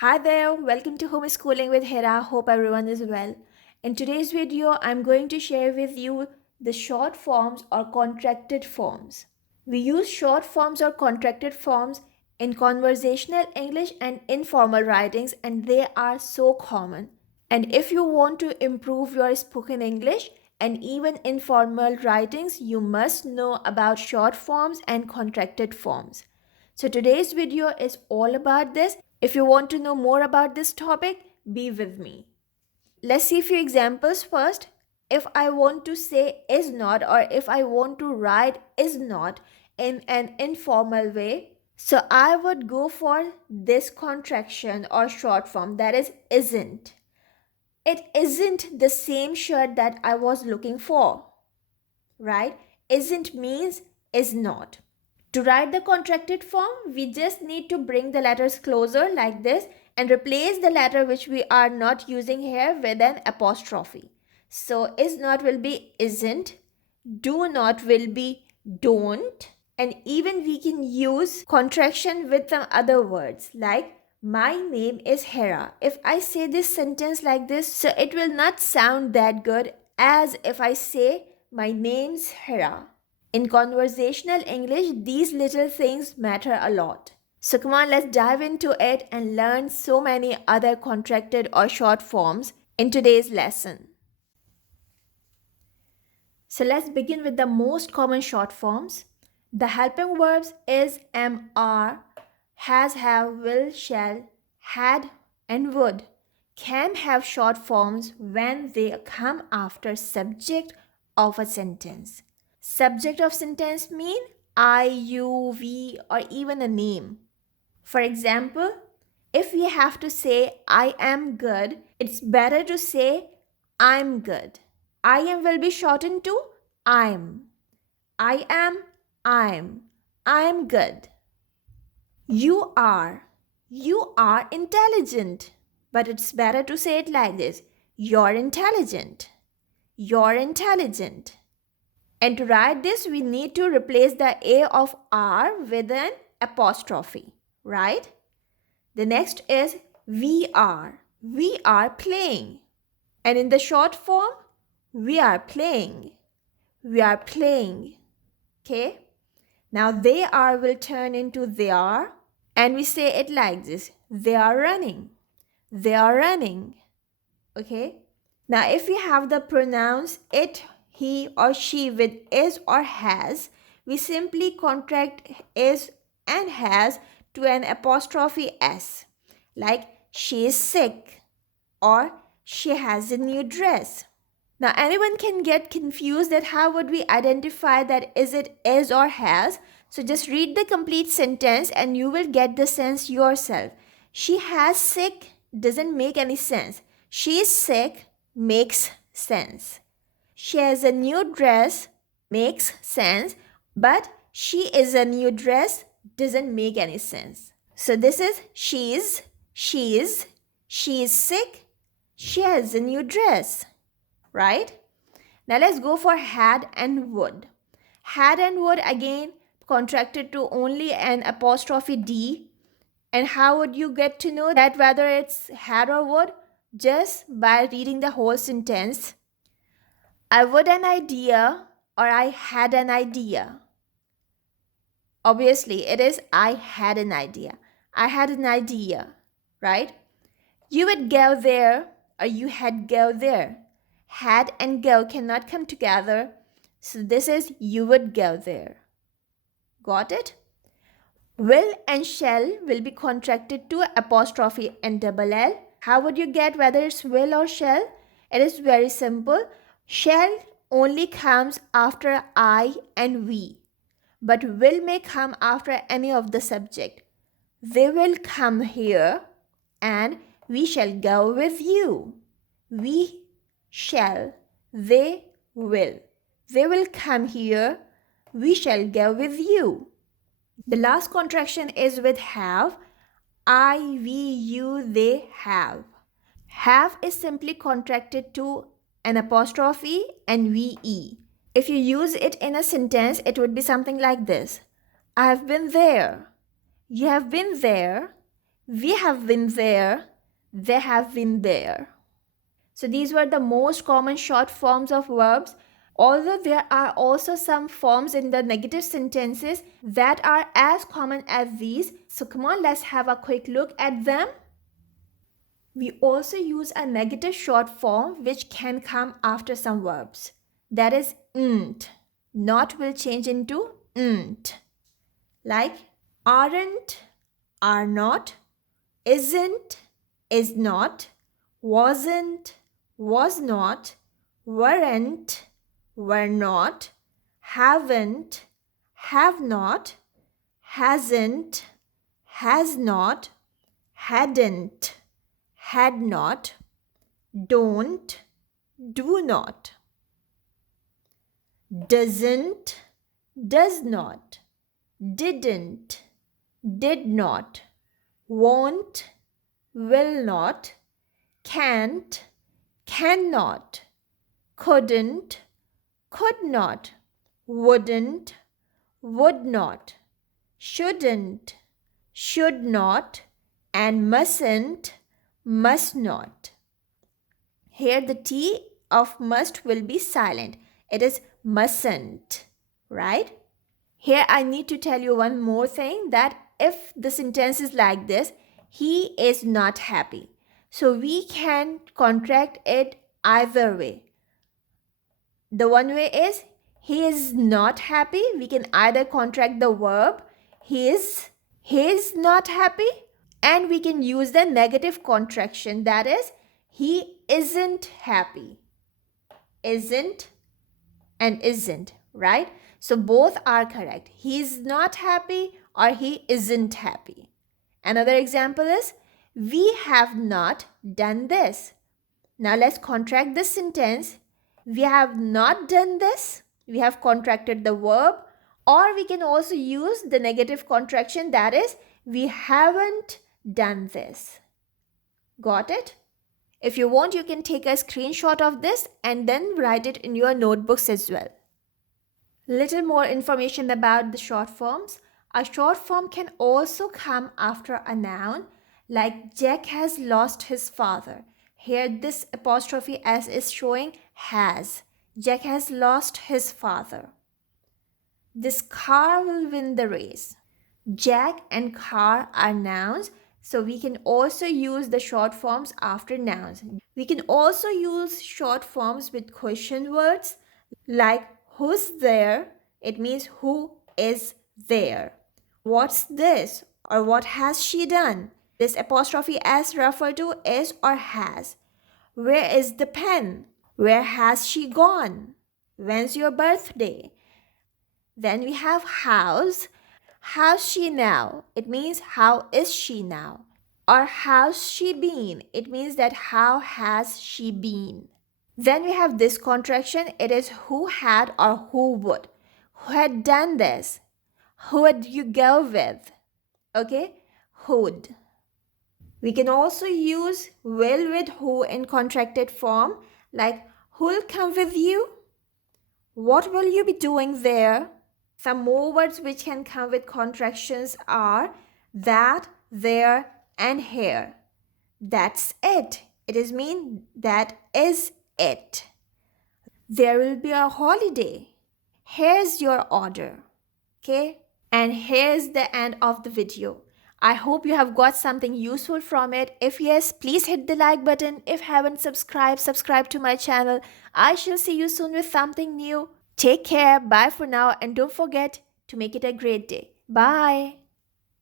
Hi there, welcome to Homeschooling with Hira. Hope everyone is well. In today's video, I'm going to share with you the short forms or contracted forms. We use short forms or contracted forms in conversational English and informal writings, and they are so common. And if you want to improve your spoken English and even informal writings, you must know about short forms and contracted forms. So today's video is all about this. If you want to know more about this topic, be with me. Let's see a few examples first. If I want to say is not, or if I want to write is not in an informal way, so I would go for this contraction or short form, that is isn't. It isn't the same shirt that I was looking for, right? Isn't means is not. To write the contracted form, we just need to bring the letters closer like this and replace the letter which we are not using here with an apostrophe. So is not will be isn't, do not will be don't, and even we can use contraction with some other words like my name is Hira. If I say this sentence like this, so it will not sound that good as if I say my name's Hira. In conversational English, these little things matter a lot. So come on, let's dive into it and learn so many other contracted or short forms in today's lesson. So let's begin with the most common short forms. The helping verbs is am, are, has, have, will, shall, had, and would can have short forms when they come after subject of a sentence. Subject of sentence mean I, you, we, or even a name. For example, if we have to say I am good, it's better to say I'm good. I am will be shortened to I'm. I am, I'm good. You are intelligent. But it's better to say it like this. You're intelligent. You're intelligent. And to write this, we need to replace the A of R with an apostrophe, right? The next is we are. We are playing. And in the short form, we are playing. We are playing. Okay? Now they are will turn into they are. And we say it like this. They are running. They are running. Okay? Now if we have the pronouns it, he or she with is or has, we simply contract is and has to an apostrophe s. Like she is sick or she has a new dress. Now anyone can get confused that how would we identify that is it is or has. So just read the complete sentence and you will get the sense yourself. She has sick doesn't make any sense. She is sick makes sense. She has a new dress makes sense, but she is a new dress doesn't make any sense. So this is she is sick, she has a new dress, right? Now let's go for had and would. Had and would again contracted to only an apostrophe D. And how would you get to know that whether it's had or would? Just by reading the whole sentence. I would an idea or I had an idea. Obviously, it is I had an idea. I had an idea, right? You would go there or you had go there. Had and go cannot come together. So this is you would go there. Got it? Will and shall will be contracted to apostrophe and double L. How would you get whether it's will or shall? It is very simple. Shall only comes after I and we, but will may come after any of the subject. They will come here and we shall go with you. We shall, they will. They will come here, we shall go with you. The last contraction is with have. I, we, you, they have. Have is simply contracted to an apostrophe and ve. If you use it in a sentence, it would be something like this. I have been there. You have been there. We have been there. They have been there. So these were the most common short forms of verbs. Although there are also some forms in the negative sentences that are as common as these. So come on, let's have a quick look at them. We also use a negative short form which can come after some verbs. That is "nt." Not will change into "nt." Like aren't, are not, isn't, is not, wasn't, was not, weren't, were not, haven't, have not, hasn't, has not, hadn't, had not, don't, do not, doesn't, does not, didn't, did not, won't, will not, can't, cannot, couldn't, could not, wouldn't, would not, shouldn't, should not, and mustn't, must not. Here the T of must will be silent. It is mustn't, right? Here I need to tell you one more thing, that if the sentence is like this, he is not happy. So we can contract it either way. The one way is he is not happy. We can either contract the verb he is not happy, and we can use the negative contraction, that is he isn't happy. Isn't and isn't, right? So both are correct. He is not happy or he isn't happy. Another example is we have not done this. Now let's contract this sentence. We have not done this. We have contracted the verb, or we can also use the negative contraction, that is we haven't done this. Got it? If you want, you can take a screenshot of this and then write it in your notebooks as well. Little more information about the short forms. A short form can also come after a noun, like Jack has lost his father. Here this apostrophe S is showing has. Jack has lost his father. This car will win the race. Jack and car are nouns, so we can also use the short forms after nouns. We can also use short forms with question words, like who's there? It means who is there. What's this? Or what has she done? This apostrophe S refer to is or has. Where is the pen? Where has she gone? When's your birthday? Then we have how's. How's she now? It means how is she now? Or how's she been? It means that how has she been? Then we have this contraction. It is who had or who would. Who had done this? Who would you go with? Okay, who'd. We can also use will with who in contracted form, like who'll come with you? What will you be doing there? Some more words which can come with contractions are that, there, and here. That's it. It is mean that is it. There will be a holiday. Here's your order. Okay? And here's the end of the video. I hope you have got something useful from it. If yes, please hit the like button. If haven't subscribed, subscribe to my channel. I shall see you soon with something new. Take care. Bye for now. And don't forget to make it a great day. Bye.